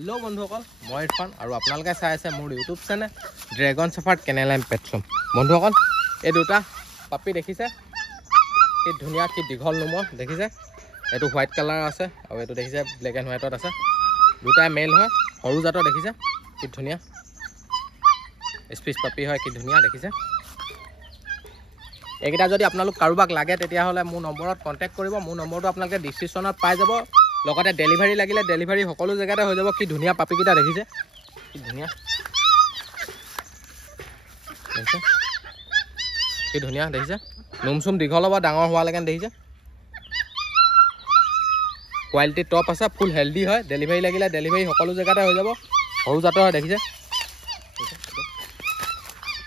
hello बंधुসকল মই ইৰফান আৰু আপোনালোকে চাই আছে মোৰ ইউটিউব চেনেল ড্ৰেগন চেফাৰ্ড কেনেলাইন পেটছম বন্ধুসকল এই দুটা পাপি দেখিছে কি ধুনিয়া কি দীঘল নোমৰ দেখিছে এটো হোৱাইট কালাৰ আছে আৰু এটো দেখিছে ব্লেক এণ্ড হোৱাইটত আছে দুটা মেল হয় সৰু জাতৰ দেখিছে কি ধুনিয়া স্পিচ পাপি হয় কি ধুনিয়া দেখিছে এইকেইটা যদি আপোনালোক কাৰোবাক লাগে তেতিয়া হলে মোৰ নম্বৰত কন্টাক্ট কৰিব মোৰ নম্বৰটো আপোনালোকে ডিসক্ৰিপচনত পাই যাব লগতে ডেলিভাৰী লাগিলে ডেলিভাৰী সকলো জায়গাতে হৈ যাব কি ধুনিয়া পাপি কিটা দেখিছে কি ধুনিয়া দেখিছে কি ধুনিয়া দেখিছে নুমসুম দীঘল হ'ব ডাঙৰ হোৱা লাগেন দেখিছে কোৱালিটি টপ আছে ফুল হেলদি হয় ডেলিভাৰী লাগিলে ডেলিভাৰী সকলো জায়গাতে হৈ যাব সৰু জাতৰ হয় দেখিছে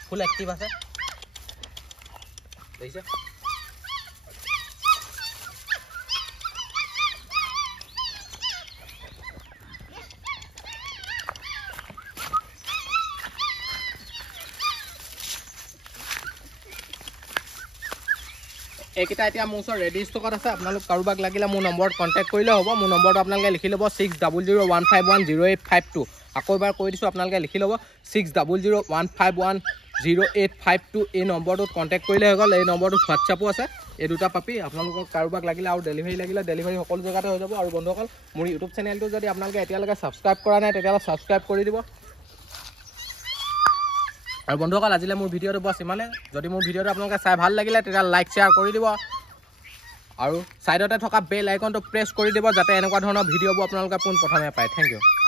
ফুল এক্টিভ আছে দেখিছে এইকেইটা এতিয়া মোৰ ওচৰত ৰেডি ষ্টকত আছে আপোনালোক কাৰোবাক লাগিলে মোৰ নম্বৰত কন্টাক্ট কৰিলে হ'ব মোৰ নম্বৰটো আপোনালোকে লিখি ল'ব 6001510852 আকৌ এবাৰ কৈ দিছোঁ আপোনালোকে লিখি ল'ব 6001510852 এই নম্বৰটোত কন্টাক্ট কৰিলে হৈ গ'ল এই নম্বৰটোত হোৱাটছআপো আছে এই দুটা পাপি আপোনালোকক কাৰোবাক লাগিলে আৰু ডেলিভাৰী লাগিলে ডেলিভাৰী সকলো জেগাতে হৈ যাব আৰু বন্ধুসকল মোৰ ইউটিউব চেনেলটো যদি আপোনালোকে এতিয়ালৈকে ছাবস্ক্ৰাইব কৰা নাই তেতিয়াহ'লে ছাবস্ক্ৰাইব কৰি দিব আৰু বন্ধুসকল আজিলে মোৰ ভিডিঅ'টো বস ইমানে যদি মোৰ ভিডিঅ'টো আপোনালোকে চাই ভাল লাগিলে তেতিয়া লাইক শ্বেয়াৰ কৰি দিব আৰু সাইডতে থকা বেল আইকনটো প্ৰেছ কৰি দিব যাতে এনেকুৱা ধৰণৰ ভিডিঅ'বোৰ আপোনালোকে পোনপ্ৰথমে পায় থেংক ইউ